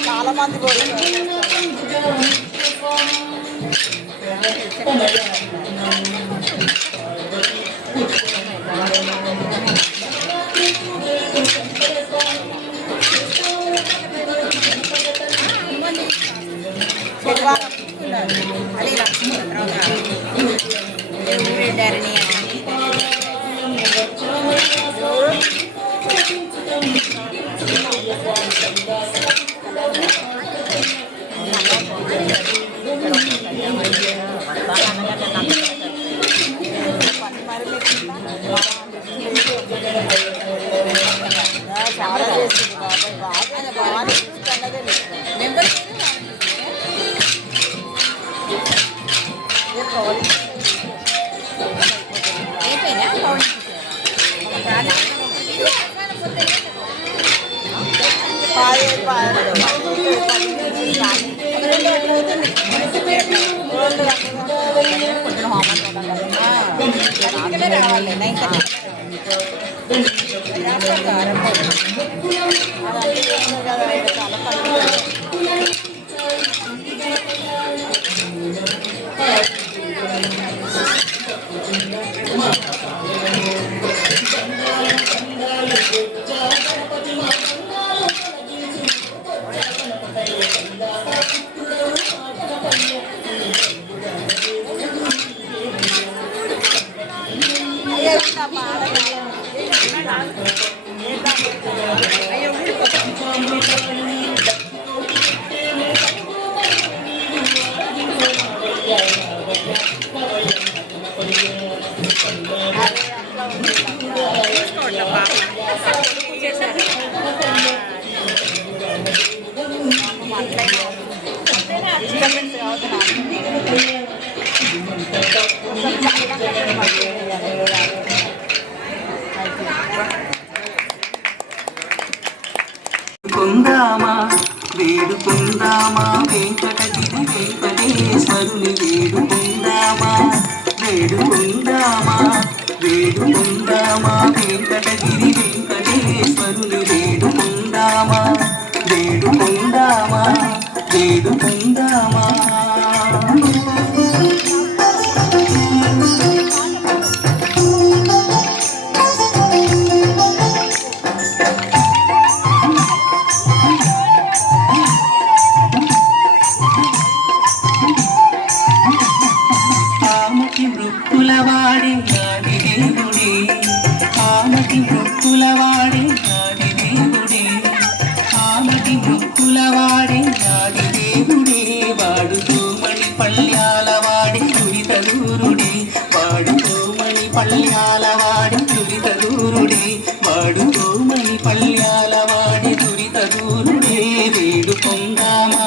చాలా మంది కొందామా వేడుకుందామా వెంకటగిరి వెంకటేశ్వరుని వేడుకుందామా వేడుకుందామా వేడుకుందామా వెంకటగిరి వెంకటేశ్వరుని వేడుకుందామా వేడుకుందామా వేడుకుందామా మృక్కులవాడే నాది దేవుడే ఆమటి మృక్కులవాడే నాది దేవుడే ఆమటి మృక్కులవాడే నాది దేవుడే వాడుకోమణి పళ్ళ్యాలవాడి తురితదూరుడే వాడుకోమణి పళ్ళ్యాలవాడి తురితదూరుడే వాడుకోమణి పళ్ళ్యాలవాడి తురితదూరుడే వేడుకొందామా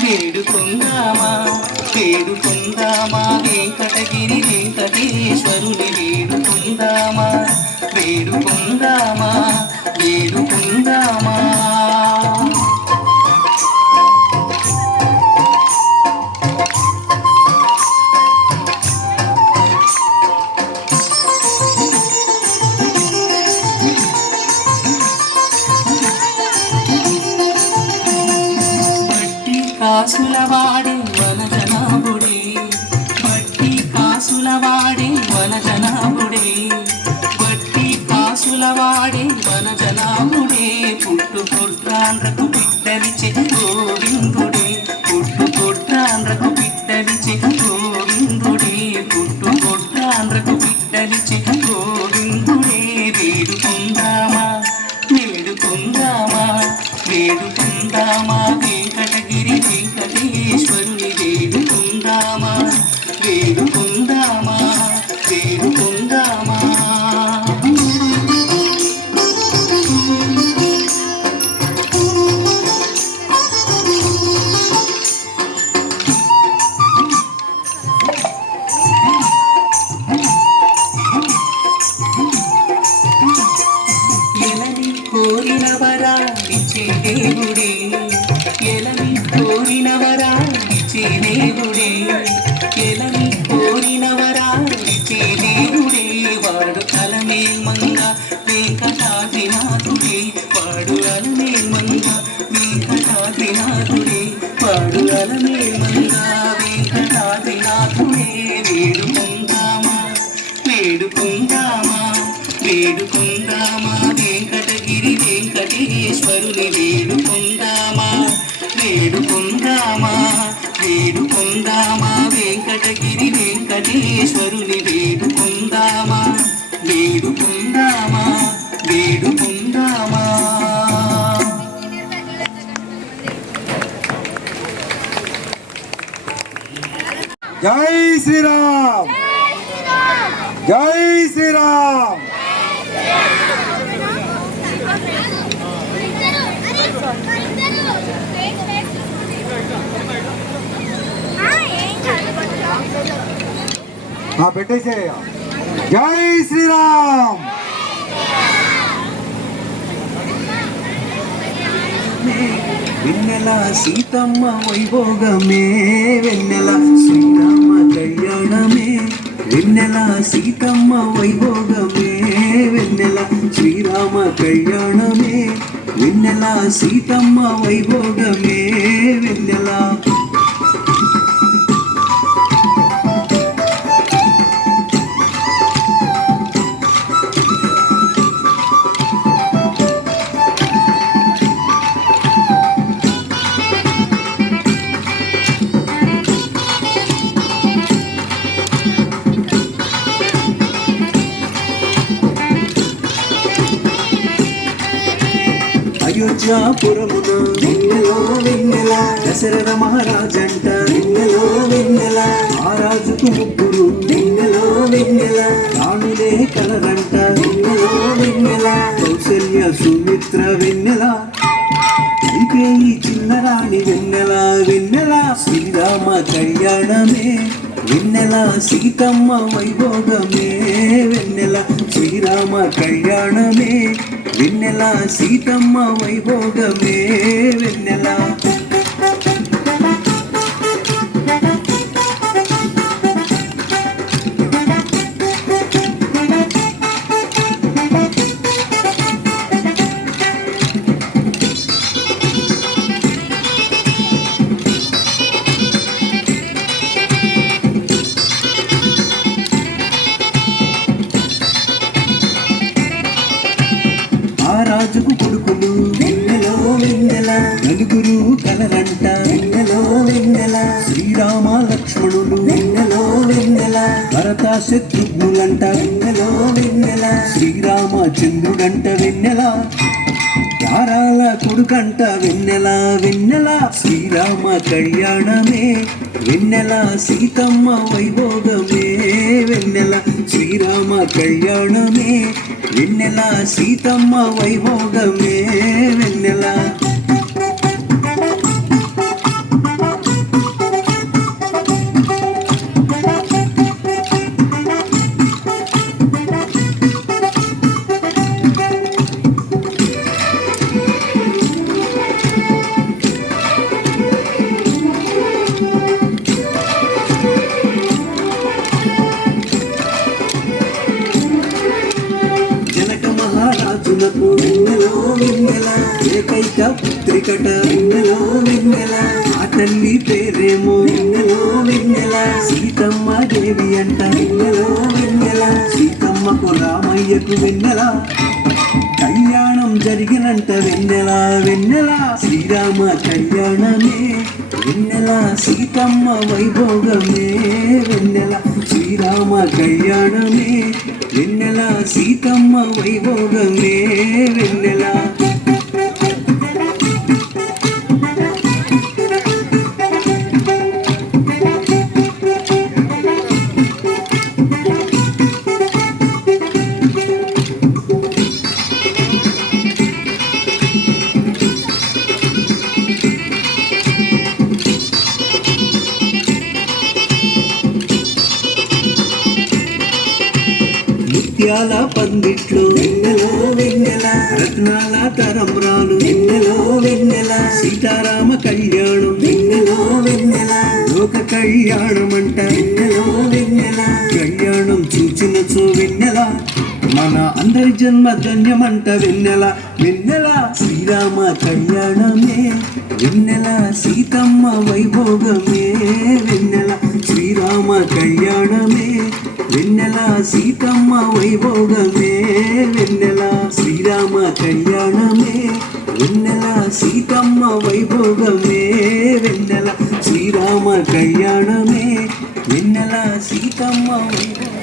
వేడుకొందామా వేడుకొందామా వెంకటగిరి వెంకటేశ్వరుని వేడుకొందామా వేడుకొందామా వేడుకొందామా కాసులవాడే వనజనాభుడే బట్టి కాసులవాడే వనజనాభుడే బట్టి కాసులవాడే వనజనాభుడే పుట్టు పుట్రాండ్రకు బిడ్డలిచే గోవిందుడే పుట్టు పుట్రాండ్రకు బిడ్డలిచే గోవిందుడే పుట్టు పుట్రాండ్రకు బిడ్డలిచే గోవిందుడే వేడుకొందామా వేడుకొందామా వేడుకొందామా వెంకటగిరి వెంకటేశ్వరుని వేడుకొందామా వేడుకొందామా వేడుకొందామా ఎలని కోరిన వరాలిచ్చే దేవుడే ఎలని కోరిన వరాలిచ్చే దేవుడే ఎలని కోరిన వరాలిచ్చే దేవుడే వాడు అలమేల్మంగ వెంకటాద్రినాథుడే వాడు అలమేల్మంగ వెంకటాద్రినాథుడే వాడు అలమేల్మంగ వెంకటాద్రినాథుడే వేడుకొందామా వేడుకొందామా వేడుకొందామా వెంకటగిరి వెంకటేశ్వరుని వేడుకొందామా వేడుకొందామా వేడుకొందామా వెంకటగిరి వెంకటేశ్వరుని వేడుకొందామా వేడుకొందామా వేడుకొందామా జై శ్రీరామ్ జై శ్రీరామ్ పెట్టేసే జై శ్రీరామ్ వెన్నెల సీతమ్మ వైభోగమే వెన్నెల శ్రీరామ కళ్యాణమే వెన్నెల సీతమ్మ వైభోగమే వెన్నెల శ్రీరామ కళ్యాణమే వెన్నెల సీతమ్మ వైభోగమే వెన్నెల హస్తినాపురమున వెన్నెలో వెన్నెల దశరథ మహారాజంట వెన్నెలో వెన్నెల ఆ రాజుకు ముగ్గురు వెన్నెలో వెన్నెల రాణులే కలరంట వెన్నెలో వెన్నెల కౌసల్య సుమిత్ర వెన్నెల ఈ చిన్నరాణి వెన్నెల వెన్నెల శ్రీరామ కళ్యాణమే వెన్నెల సీతమ్మ వైభోగమే వెన్నెల శ్రీరామ కళ్యాణమే వెన్నెల సీతమ్మ వైభోగమే వెన్నెల రాజుకు కొడుకులు వెన్నెలో వెన్నెల నలుగురు కలరంట వెన్నెలో వెన్నెల శ్రీరామ లక్ష్మణులు వెన్నెలో వెన్నెల భరత శత్రుఘ్నులంట వెన్నెలో వెన్నెల శ్రీరామచంద్రుడంట వెన్నెల యారాల కొడుకంట వెన్నెల వెన్నెల శ్రీరామ కళ్యాణమే వెన్నెల సీతమ్మ వైభోగమే వెన్నెల శ్రీరామ కళ్యాణమే వెన్నెల సీతమ్మ వైభోగమే వెన్నెల రాజులకు వెన్నెలో వెన్నెల ఏకైక పుత్రికట వెన్నెలో వెన్నెల ఆ తల్లి పేరేమో వెన్నెలో వెన్నెల సీతమ్మ దేవి అంట వెన్నెలో వెన్నెల సీతమ్మకు రామయ్యకు వెన్నెల కళ్యాణం జరిగినంట వెన్నెల వెన్నెల శ్రీరామ కళ్యాణమే వెన్నెల సీతమ్మ వైభోగమే వెన్నెల శ్రీరామ కళ్యాణమే వెన్నెల సీతమ్మ వైభోగమే వెన్నెల ముత్యాల పందిట్లో వెన్నెలో వెన్నెల రత్నాల తరంబ్రాలు వెన్నెలో వెన్నెల సీతారామ కళ్యాణం వెన్నెలో వెన్నెల లోక కళ్యాణం అంట వెన్నెలో వెన్నెల కళ్యాణం చూచినచో వెన్నెల మన అందరి జన్మ ధన్యమంట వెన్నెల వెన్నెల శ్రీరామ కళ్యాణమే వెన్నెల సీతమ్మ వైభోగమే వెన్నెల శ్రీరామ కళ్యాణమే వెన్నెల సీతమ్మ వైభోగమే వెన్నెల శ్రీరామ కళ్యాణమే వెన్నెల సీతమ్మ వైభోగమే వెన్నెల శ్రీరామ కళ్యాణమే వెన్నెల సీతమ్మ వైభోగమే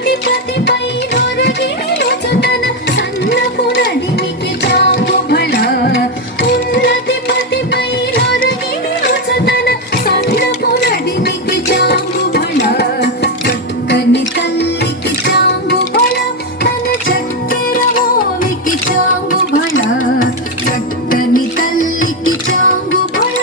ఉన్నతిపతిపై నొరగి నిలుచుతన సన్నపు నడిమికి చాంగు బళ. ఉన్నతిపతిపై నొరగి నిలుచుతన సన్నపు నడిమికి చాంగు బళ. చక్కని తల్లికి చాంగు బళ, తన చక్కెర మోవికి చాంగు బళ. చక్కని తల్లికి చాంగు బళ.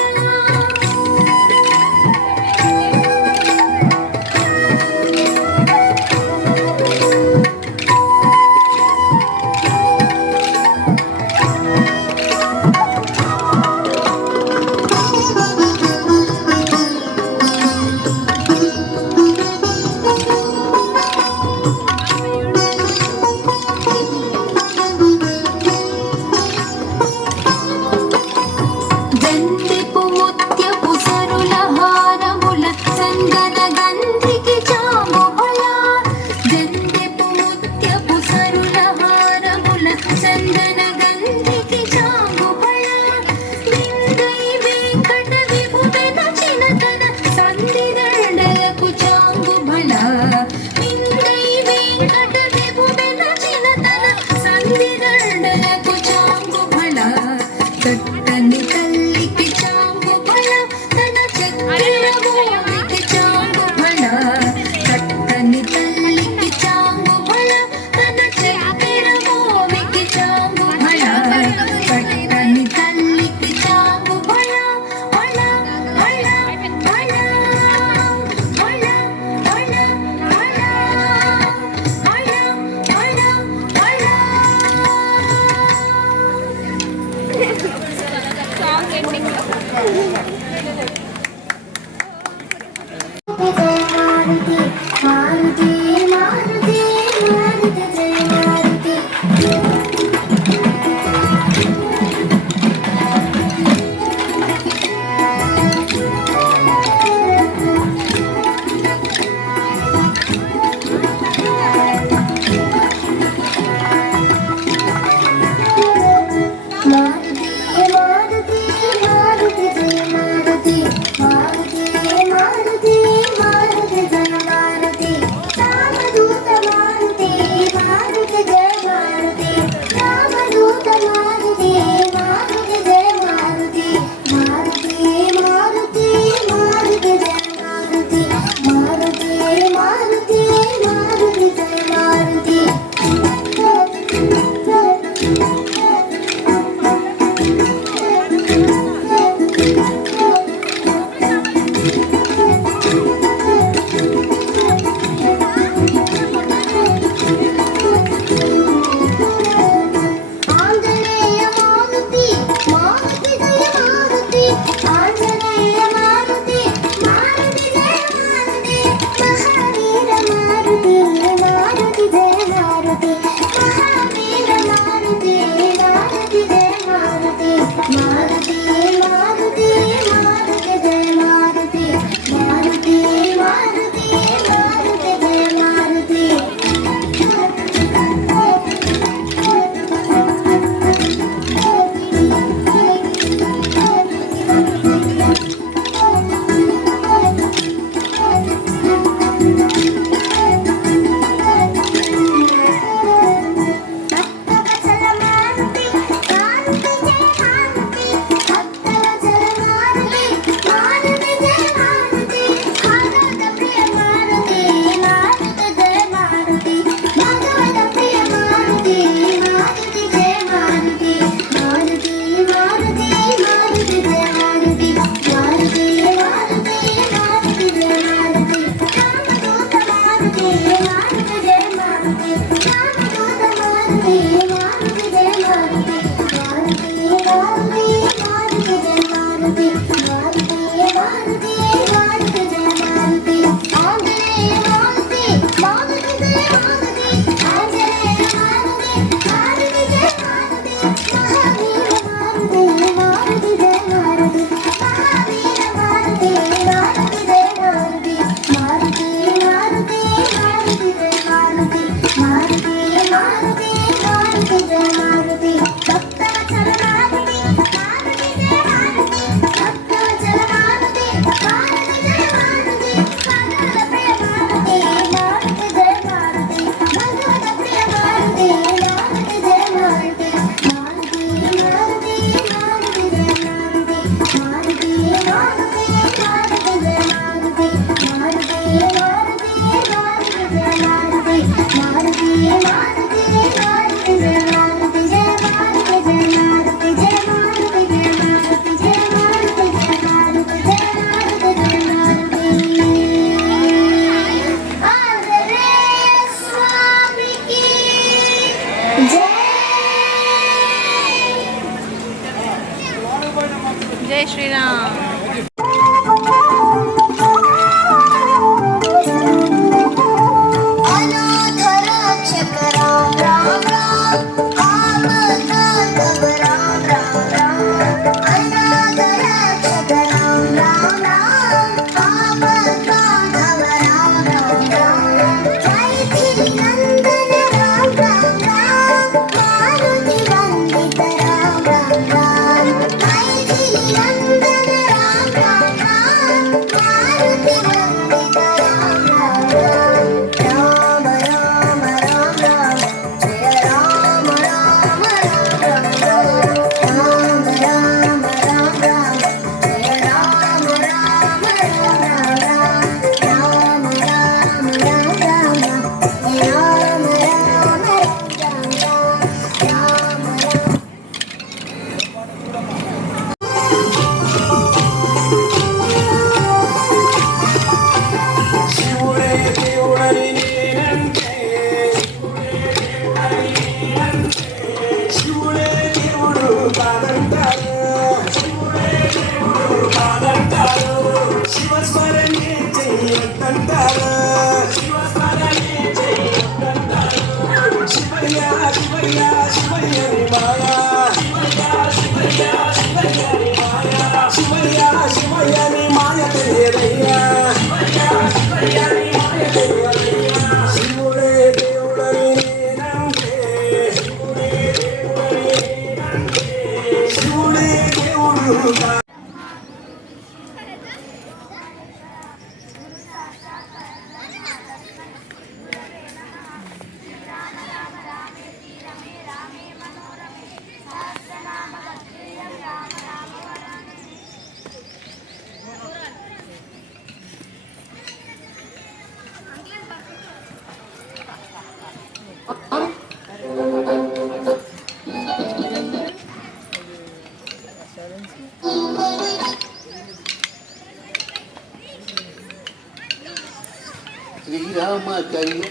కన్య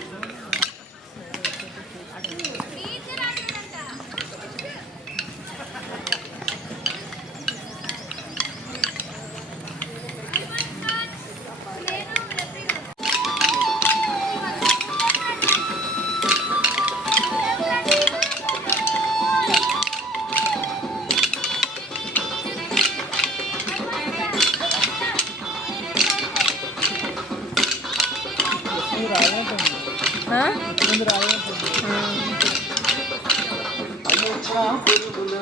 అయోధ్య పురుగుల